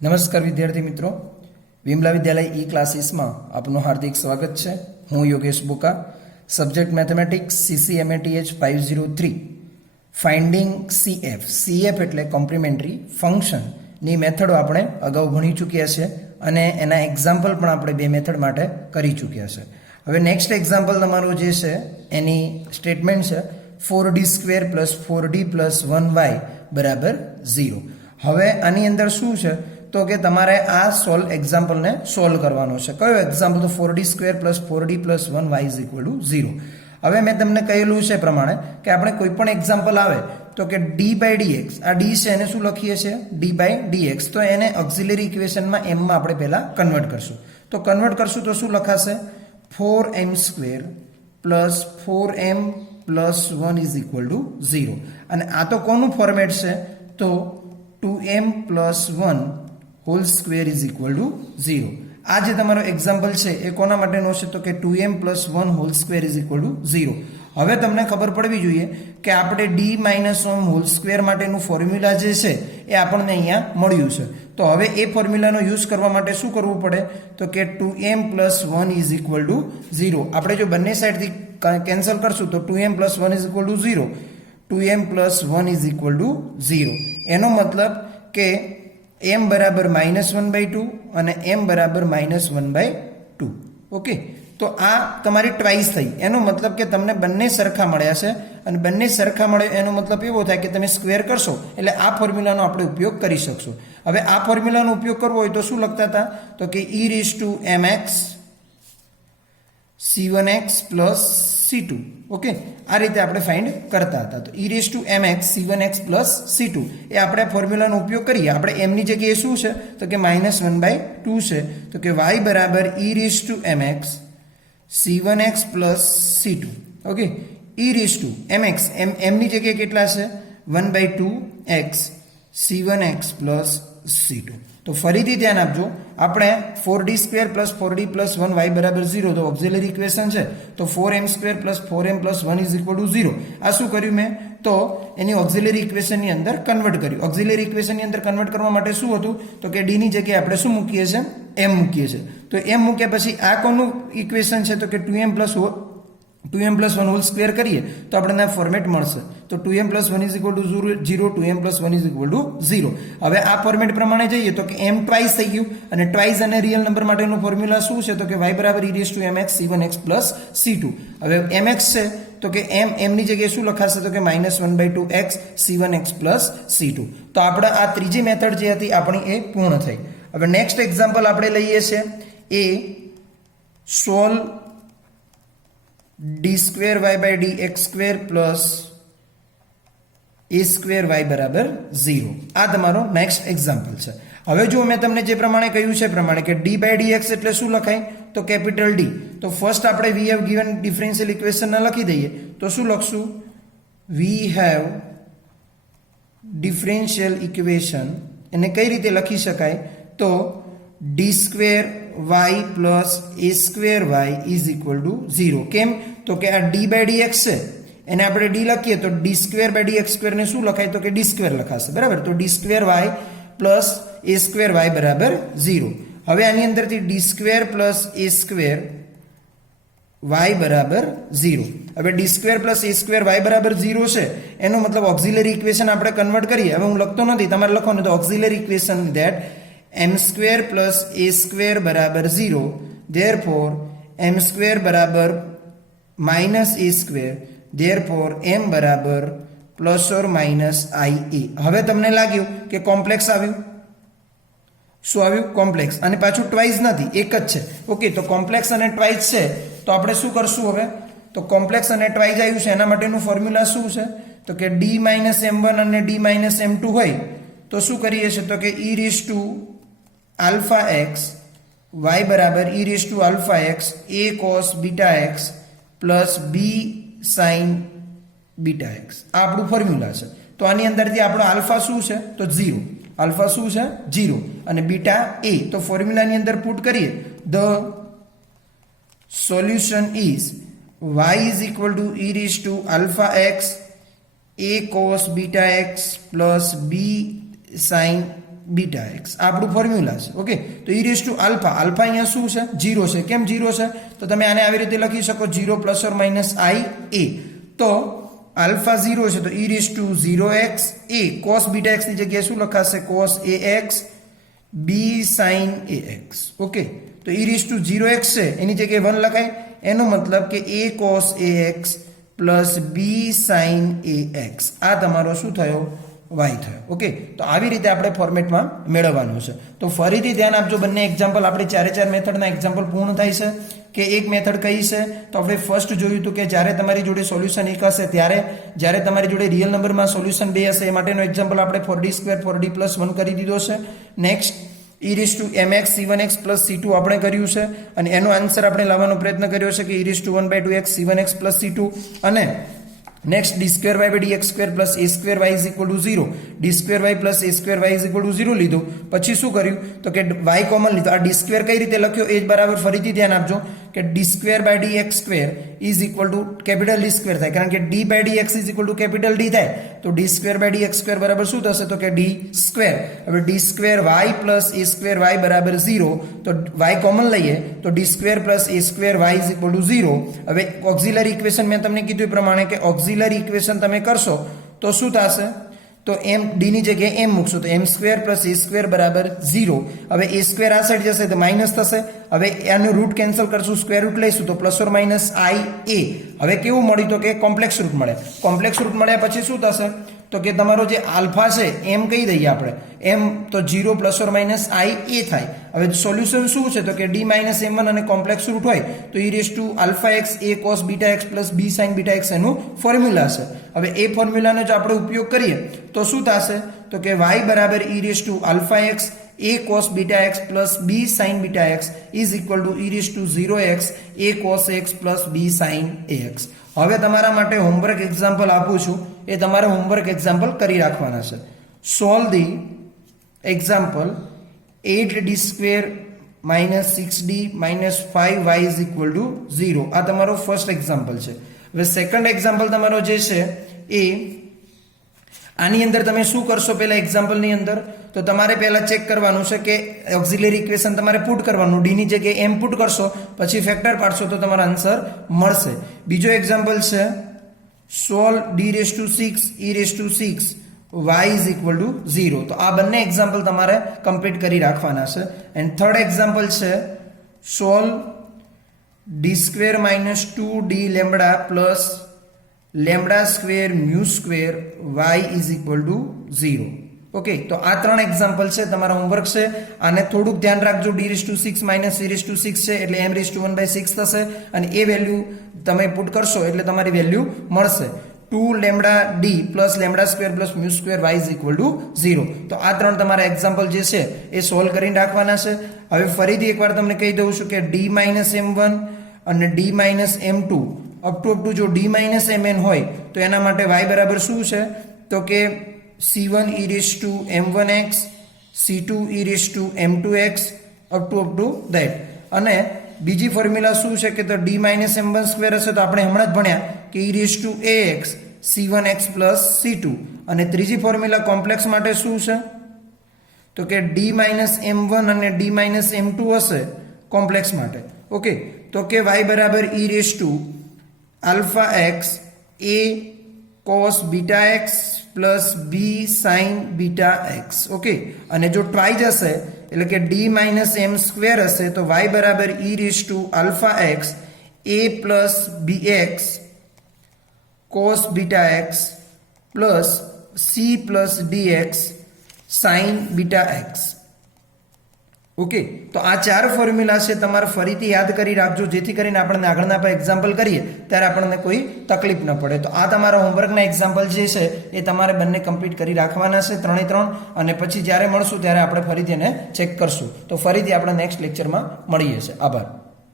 નમસ્કાર વિદ્યાર્થી મિત્રો, વિમલા વિદ્યાલય ઈ ક્લાસીસમાં આપનું હાર્દિક સ્વાગત છે. હું Yogesh Boka. Subject mathematics CCMATH 503 finding CF એટલે કોમ્પ્લિમેન્ટરી ફંક્શનની મેથડો આપણે અગાઉ ભણી ચૂક્યા છે અને એના એક્ઝામ્પલ પણ આપણે બે મેથડ માટે કરી ચૂક્યા છે. હવે નેક્સ્ટ એક્ઝામ્પલ તમારું જે છે એની સ્ટેટમેન્ટ છે 4d² + 4d + 1y બરાબર 0. હવે આની અંદર શું છે તો કે તમારે આ એક્ઝામ્પલને સોલ્વ કરવાનો છે. કયો એક્ઝામ્પલ? તો 4d² + 4d + 1y = 0. હવે મેં તમને કહેલું છે પ્રમાણે કે આપણે કોઈ પણ એક્ઝામ્પલ આવે તો કે d/dx, આ d છે એને શું લખીએ છીએ? d/dx. તો એને ઓક્સિલરી ઇક્વેશનમાં m માં આપણે પહેલા કન્વર્ટ કરશું. તો કન્વર્ટ કરશું તો શું લખાશે? 4m² + 4m + 1 = 0. અને આ તો કોનું ફોર્મેટ છે? તો 2m + 1 હોલ સ્ક્વેર = 0. આ જે તમારો એક્ઝામ્પલ છે એ કોના માટેનો છે? તો કે 2m + 1 હોલ સ્ક્વેર = 0. હવે તમને ખબર પડવી જોઈએ કે આપણે d - 1 હોલ સ્ક્વેર માટેનું ફોર્મ્યુલા જે છે એ આપણને અહીંયા મળ્યું છે. તો હવે એ ફોર્મ્યુલાનો યુઝ કરવા માટે શું કરવું પડે? તો કે 2m + 1 = 0. આપણે જો બંને સાઈડથી કેન્સલ કરશું તો 2m + 1 = 0. 2m + 1 = 0. એનો મતલબ કે m બરાબર -1/2 અને m બરાબર -1/2. ઓકે, તો આ તમારી ટ્વાઇસ થઈ. એનો મતલબ કે તમને બંને સરખા મળ્યા છે અને બંને સરખા મળે એનો મતલબ એવો થાય કે તમે સ્ક્વેર કરશો એટલે આ ફોર્મ્યુલાનો આપણે ઉપયોગ કરી શકશો. હવે આ ફોર્મ્યુલાનો ઉપયોગ કરવો હોય તો શું લખતા હતા? તો કે e⁻mx c1x + c2. ઓકે, આ રીતે આપણે ફાઇન્ડ કરતા હતા. તો e⁻mx c1x + c2 એ આપણે ફોર્મ્યુલાનો ઉપયોગ કરીએ. આપણે m ની જગ્યાએ શું છે? તો કે -1/2 છે. તો કે y બરાબર e⁻mx c1x + c2. Okay, e⁻mx m ની જગ્યાએ કેટલા છે? 1/2x c1x + c2. તો ફરીથી ધ્યાન આપજો, આપણે 4d² + 4d + 1y બરાબર 0 તો ઓક્સિલરી ઇક્વેશન છે. તો 4m² + 4m + 1 = 0. આ શું કર્યું મેં? તો એની ઓક્સિલરી ઇક્વેશનની અંદર કન્વર્ટ કર્યું. ઓક્સિલરી ઇક્વેશનની અંદર કન્વર્ટ કરવા માટે શું હતું? તો કે d ની જગ્યાએ આપણે શું મૂકીએ છીએ? m મૂકીએ છીએ. તો m મૂક્યા પછી આ કોનું ઇક્વેશન છે? તો કે 2m + 1 હોલ સ્ક્વેર કરીએ તો આપણને ફોર્મેટ મળશે. તો 2m + 1 = 0, 2m + 1 = 0. હવે આ ફોર્મેટ પ્રમાણે જઈએ તો કે m ટ્વાઇસ થઈ ગયું અને ટ્વાઇસ અને રિયલ નંબર માટેનું ફોર્મ્યુલા શું છે? તો કે y બરાબર e⁻mx c1x + c2. હવે mx છે તો કે m ની જગ્યાએ શું લખાશે? તો કે -1/2x c1x + c2. તો આપણે આ ત્રીજી મેથડ જે હતી આપણી એ પૂર્ણ થઈ. હવે નેક્સ્ટ એક્ઝામ્પલ આપણે લઈએ છીએ એ સોલ્વ d²y/dx² + a² y બરાબર 0. આ તમારો નેક્સ્ટ એક્ઝામ્પલ છે. હવે જો મેં તમને જે પ્રમાણે કહ્યું છે પ્રમાણે કે d/dx એટલે શું લખાય? તો કેપિટલ D. તો ફર્સ્ટ આપણે we have given differential equation લખી દઈએ. તો શું લખશું? we have differential equation. એને કઈ રીતે લખી શકાય? તો d² y + a² y = 0. કેમ? તો કે આ d/dx છે એને આપણે d લખીએ તો d²/dx² ને શું લખાય? તો કે d² લખાશે. બરાબર? તો d² y + a² y બરાબર 0. હવે આની અંદરથી d² + a² y બરાબર 0. હવે d² + a² y બરાબર 0 છે એનો મતલબ ઓક્સિલરી ઇક્વેશન આપણે કન્વર્ટ કરીએ. હવે હું લખતો નથી, તમારે લખવાનું. તો auxiliary equation that m² + a² બરાબર 0. therefore m² બરાબર -a². therefore m બરાબર ± ia. હવે તમને લાગ્યું કે કોમ્પ્લેક્સ આવ્યું. શું આવ્યું? કોમ્પ્લેક્સ. અને પાછું ટ્વાઇસ નથી, એક જ છે. ઓકે, તો કોમ્પ્લેક્સ અને ટ્વાઇસ છે તો આપણે શું કરશું હવે? તો કોમ્પ્લેક્સ અને ટ્વાઇસ આવ્યું છે એના માટેનું ફોર્મ્યુલા શું છે? તો કે d - m1 અને d - m2 હોય તો શું કરીએ છીએ? તો કે e⁻αx y બરાબર e⁻αx a cos βx + b sin βx. આ આપણું ફોર્મ્યુલા છે. તો આની અંદરથી આપણો આલ્ફા શું છે? તો 0. આલ્ફા શું છે? 0 અને બીટા a. તો ફોર્મ્યુલાની અંદર પુટ કરીએ. The solution is y = e⁻αx a cos βx + b sin beta x આપણું ફોર્મ્યુલા છે ઓકે તો e raise to alpha alpha અહીંયા શું છે 0 છે કેમ 0 છે તો તમે આને આવી રીતે લખી શકો 0 plus or minus i a તો આલ્ફા 0 છે તો e raise to 0x a cos beta x ની જગ્યાએ શું લખાશે cos ax b sin ax okay તો e રેસ ટુ 0x છે એની જગ્યાએ 1 લખાય એનો મતલબ કે a cos ax plus b sin ax આ તમારો શું થયો y થયો ઓકે તો આવી રીતે આપણે ફોર્મેટમાં મેળવવાનું છે તો ફરીથી ધ્યાન આપજો બંને એક્ઝામ્પલ આપણે ચારે મેથડના એક્ઝામ્પલ પૂર્ણ થાય છે કે એક મેથડ કઈ છે તો આપણે ફર્સ્ટ જોયું હતું કે જ્યારે તમારી જોડે સોલ્યુશન એક હશે ત્યારે જ્યારે તમારી જોડે રિયલ નંબરમાં સોલ્યુશન 2 હશે એ માટેનો એક્ઝામ્પલ આપણે 4d² 4d + 1 કરી દીધો છે next e raise to mx c1x + c2 આપણે કર્યું છે અને એનો આન્સર આપણે લાવવાનો પ્રયત્ન કર્યો છે કે e raise to 1/2x c1x + c2 અને next d2y/dx2 + a2y = 0 d2y + a2y = 0 લીધો પછી શું કર્યું તો કે y કોમન લીધો આ d2 કઈ રીતે લખ્યો એ જ બરાબર ફરીથી ધ્યાન આપજો કે d2/dx2 = કેપિટલ d2 થાય કારણ કે d/dx = કેપિટલ d થાય તો d2/dx2 બરાબર શું થશે તો કે d2 હવે d2y + a2y = 0 તો y કોમન લઈએ તો d2 + a2y = 0 હવે ઓક્ઝિલરી ઇક્વેશન મેં તમને કીધું એ પ્રમાણે કે ઓક્ઝિલરી ઇક્વેશન તમે કરશો તો શું થશે તો m d ની જગ્યાએ m મૂકશો તો m² + a² = 0 હવે a² આ સાઈડ જશે તો માઈનસ થશે હવે આનું રૂટ કેન્સલ કરશું સ્ક્વેર રૂટ લઈશું તો plus or minus i a હવે કેવું મળ્યું તો કે કોમ્પ્લેક્સ રૂટ મળે કોમ્પ્લેક્સ રૂટ મળ્યા પછી શું થશે તો કે તમારો જે આલ્ફા છે m કહી દઈએ આપણે m તો 0 + ઓર માઈનસ i a થાય હવે સોલ્યુશન શું છે તો કે d - m1 અને કોમ્પ્લેક્સ રૂટ હોય તો e raise to αx a cos βx + b sin βx એનું ફોર્મ્યુલા છે હવે એ ફોર્મ્યુલાનો જો આપણે ઉપયોગ કરીએ તો શું થશે તો કે y = e raise to αx a cos βx + b sin βx = e raise to 0x a cos x + b sin ax હવે તમારા માટે હોમવર્ક એક્ઝામ્પલ આપું છું એ તમારે હોમવર્ક એક્ઝામ્પલ કરી રાખવાના છે solve the example 8d² - 6d - 5y = 0 આ તમારો ફર્સ્ટ એક્ઝામ્પલ છે હવે સેકન્ડ એક્ઝામ્પલ તમારો જે છે એ આની અંદર તમે શું કરશો પહેલા એક્ઝામ્પલની અંદર તો તમારે પહેલા ચેક કરવાનું છે કે ઓક્ઝિલરી ઇક્વેશન તમારે પુટ કરવાનું d ની જગ્યાએ m પુટ કરશો પછી ફેક્ટર પાડશો તો તમારો આન્સર મળશે બીજો એક્ઝામ્પલ છે સોલ્વ d6 e6 y = 0 તો આ બંને એક્ઝામ્પલ તમારે કમ્પ્લીટ કરી રાખવાના છે એન્ડ થર્ડ એક્ઝામ્પલ છે solve d² - 2d λ + λ² μ² y = 0 okay તો આ ત્રણ એક્ઝામ્પલ છે તમારા હોમવર્ક છે આને થોડુંક ધ્યાન રાખજો d6 - e6 છે એટલે m⁴ થશે અને એ વેલ્યુ તમે પુટ કરશો એટલે તમારી વેલ્યુ મળશે 2λd + λ² + μ² y = 0 તો આ ત્રણ તમારા એક્ઝામ્પલ જે છે એ સોલ્વ કરીને રાખવાના છે હવે ફરીથી એકવાર તમને કહી દઉં છું કે d - m1 અને d - m2 અપ ટુ જો d - mn હોય તો એના માટે y બરાબર શું છે તો કે c1 e raise to m1x c2 e raise to m2x up to that અને બીજી ફોર્મ્યુલા શું છે કે તો d - m1² હશે તો આપણે હમણાં જ ભણ્યા કે e raise to ax c1x + c2 અને ત્રીજી ફોર્મ્યુલા કોમ્પ્લેક્સ માટે શું છે તો કે d - m1 અને d - m2 હશે કોમ્પ્લેક્સ માટે ઓકે તો કે y = e raise to αx a cos βx + b sin βx okay અને જો ટ્રાઈ જશે એટલે કે d - m² હશે તો y = e raise to αx a + bx cos βx + c + dx sin βx okay તો આ ચાર ફોર્મ્યુલા છે તમારે ફરીથી યાદ કરી રાખજો જેથી કરીને આપણે આગળના પર એક્ઝામ્પલ કરીએ ત્યારે આપણને કોઈ તકલીફ ન પડે તો આ તમારા હોમવર્કના એક્ઝામ્પલ જે છે એ તમારે બંને કમ્પ્લીટ કરી રાખવાના છે ત્રણે ત્રણ અને પછી જ્યારે મળશું ત્યારે આપણે ફરીથી એને ચેક કરશું તો ફરીથી આપણે નેક્સ્ટ લેક્ચરમાં મળીએ છીએ આભાર